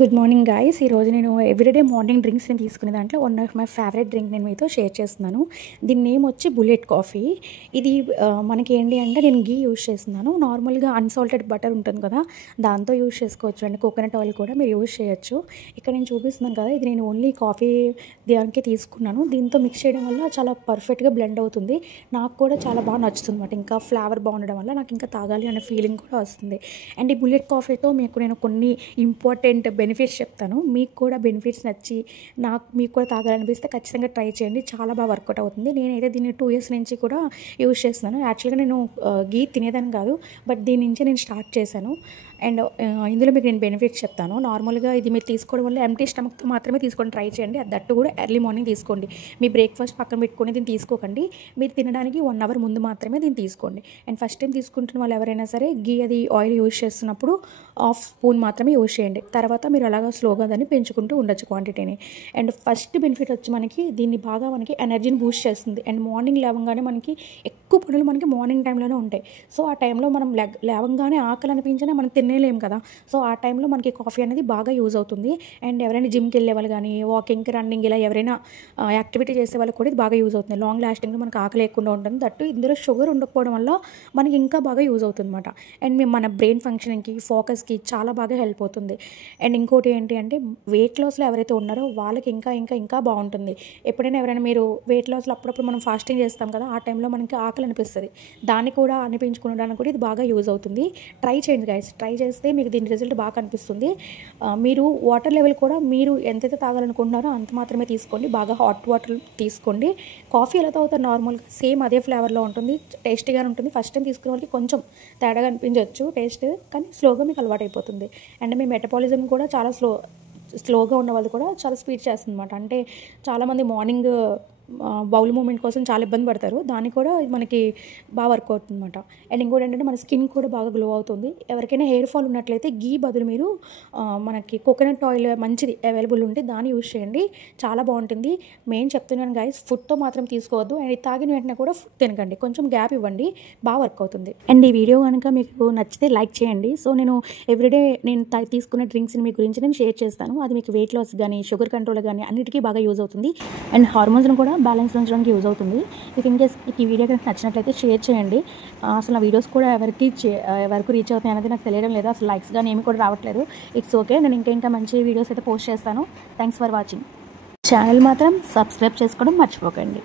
Good morning guys. ఈరోజు నేను everyday morning drinks నేను తీసుకునే దాంట్లో one of my favourite drink నేను మీతో షేర్ చేస్తున్నాను. దీని నేమ్ వచ్చి బుల్లెట్ కాఫీ. ఇది మనకి ఏంటి అంటే నేను గీ యూజ్ చేస్తున్నాను. నార్మల్గా అన్సాల్టెడ్ బటర్ ఉంటుంది కదా, దాంతో యూజ్ చేసుకోవచ్చు అండి. కోకోనట్ ఆయిల్ కూడా మీరు యూజ్ చేయొచ్చు. ఇక్కడ నేను చూపిస్తున్నాను కదా, ఇది నేను ఓన్లీ కాఫీ దానికి తీసుకున్నాను. దీంతో మిక్స్ చేయడం వల్ల చాలా పర్ఫెక్ట్గా బ్లెండ్ అవుతుంది. నాకు కూడా చాలా బాగా నచ్చుతుంది అన్నమాట. ఇంకా ఫ్లేవర్ బాగుండడం వల్ల నాకు ఇంకా తాగాలి అనే ఫీలింగ్ కూడా వస్తుంది. అండ్ ఈ బుల్లెట్ కాఫీతో మీకు నేను కొన్ని ఇంపార్టెంట్ బెనిఫిట్స్ చెప్తాను. మీకు కూడా బెనిఫిట్స్ నచ్చి మీకు కూడా తాగాలనిపిస్తే ఖచ్చితంగా ట్రై చేయండి. చాలా బాగా వర్కౌట్ అవుతుంది. నేనైతే దీన్ని 2 years నుంచి కూడా యూజ్ చేస్తున్నాను. యాక్చువల్గా నేను గీ తినేదాన్ని కాదు, బట్ దీని నుంచి నేను స్టార్ట్ చేశాను. అండ్ ఇందులో మీకు నేను బెనిఫిట్స్ చెప్తాను. నార్మల్గా ఇది మీరు తీసుకోవడం వల్ల ఎంప్టీ స్టమక్తో మాత్రమే తీసుకొని ట్రై చేయండి. అది దట్టు కూడా ఎర్లీ మార్నింగ్ తీసుకోండి. మీ బ్రేక్ఫాస్ట్ పక్కన పెట్టుకొని దీన్ని తీసుకోకండి. మీరు తినడానికి 1 hour ముందు మాత్రమే దీన్ని తీసుకోండి. అండ్ ఫస్ట్ టైం తీసుకుంటున్న వాళ్ళు ఎవరైనా సరే గీ అది ఆయిల్ యూజ్ చేస్తున్నప్పుడు 1/2 spoon మాత్రమే యూజ్ చేయండి. తర్వాత మీరు అలాగా స్లోగా దాన్ని పెంచుకుంటూ ఉండొచ్చు క్వాంటిటీని. అండ్ ఫస్ట్ బెనిఫిట్ వచ్చి మనకి దీన్ని బాగా మనకి ఎనర్జీని బూస్ట్ చేస్తుంది. అండ్ మార్నింగ్ లేవగానే మనకి ఎక్కువ పనులు మనకి మార్నింగ్ టైంలోనే ఉంటాయి. సో ఆ టైంలో మనం లేవగానే ఆకలి అనిపించినా మనం తినేలేం కదా. సో ఆ టైంలో మనకి కాఫీ అనేది బాగా యూజ్ అవుతుంది. అండ్ ఎవరైనా జిమ్కి వెళ్ళే వాళ్ళు కానీ, వాకింగ్, రన్నింగ్ ఇలా ఎవరైనా యాక్టివిటీ చేసే వాళ్ళకి కూడా ఇది బాగా యూజ్ అవుతుంది. లాంగ్ లాస్టింగ్లో మనకు ఆకలి లేకుండా ఉంటుంది. దట్టు ఇందులో షుగర్ ఉండకపోవడం వల్ల మనకి ఇంకా బాగా యూజ్ అవుతుంది అనమాట. అండ్ మన బ్రెయిన్ ఫంక్షనింగ్కి, ఫోకస్కి చాలా బాగా హెల్ప్ అవుతుంది. అండ్ ఇంకోటి ఏంటి అంటే వెయిట్ లాస్లో ఎవరైతే ఉన్నారో వాళ్ళకి ఇంకా బాగుంటుంది. ఎప్పుడైనా ఎవరైనా మీరు వెయిట్ లాస్లో అప్పుడప్పుడు మనం ఫాస్టింగ్ చేస్తాం కదా, ఆ టైంలో మనకి ఆకలి అనిపిస్తుంది. దాన్ని కూడా అనిపించుకోవడానికి కూడా ఇది బాగా యూజ్ అవుతుంది. ట్రై చేయండి గైస్. ట్రై చేస్తే మీకు దీని రిజల్ట్ బాగా కనిపిస్తుంది. మీరు వాటర్ లెవెల్ కూడా మీరు ఎంతైతే తాగాలనుకుంటున్నారో అంత మాత్రమే తీసుకోండి. బాగా హాట్ వాటర్ తీసుకోండి. కాఫీ ఎలా తాగుతారు నార్మల్గా సేమ్ అదే ఫ్లేవర్లో ఉంటుంది, టేస్టీగానే ఉంటుంది. ఫస్ట్ టైం తీసుకునే వాళ్ళకి కొంచెం తేడాగా అనిపించవచ్చు టేస్ట్, కానీ స్లోగా మీకు అలవాటు అయిపోతుంది. అండ్ మీ మెటబాలిజం కూడా చాలా స్లోగా ఉన్న వాళ్ళు కూడా చాలా స్పీడ్ చేస్తుంది అనమాట. అంటే చాలామంది మార్నింగ్ బౌల్ మూమెంట్ కోసం చాలా ఇబ్బంది పడతారు. దాన్ని కూడా మనకి బాగా వర్క్ అవుతుంది అనమాట. అండ్ ఇంకోటి ఏంటంటే మన స్కిన్ కూడా బాగా గ్లో అవుతుంది. ఎవరికైనా హెయిర్ ఫాల్ ఉన్నట్లయితే గీ బదులు మీరు మనకి కోకోనట్ ఆయిల్ మంచిది అవైలబుల్ ఉంటే దాన్ని యూజ్ చేయండి. చాలా బాగుంటుంది. మెయిన్ చెప్తున్నాను గైస్, ఫుడ్తో మాత్రం తీసుకోవద్దు. అండ్ ఇది తాగిన వెంటనే కూడా ఫుడ్ తినకండి, కొంచెం గ్యాప్ ఇవ్వండి. బాగా వర్క్ అవుతుంది. అండ్ ఈ వీడియో కనుక మీకు నచ్చితే లైక్ చేయండి. సో నేను ఎవ్రీడే నేను తీసుకునే డ్రింక్స్ని మీ గురించి నేను షేర్ చేస్తాను. అది మీకు వెయిట్ లాస్ కానీ, షుగర్ కంట్రోల్ కానీ అన్నిటికీ బాగా యూజ్ అవుతుంది. అండ్ హార్మోన్స్ని కూడా బ్యాలెన్స్ ఉంచడానికి యూజ్ అవుతుంది. ఇఫ్ ఇన్ కేస్ ఈ వీడియో కనుక నచ్చినట్లయితే షేర్ చేయండి. అసలు నా వీడియోస్ కూడా ఎవరికి రీచ్ అవుతాయి అనేది నాకు తెలియడం లేదు. అసలు లైక్స్ కానీ ఏమి కూడా రావట్లేదు. It's okay. నేను ఇంకా మంచి వీడియోస్ అయితే పోస్ట్ చేస్తాను. Thanks for watching. ఛానల్ మాత్రం సబ్స్క్రైబ్ చేసుకోవడం మర్చిపోకండి.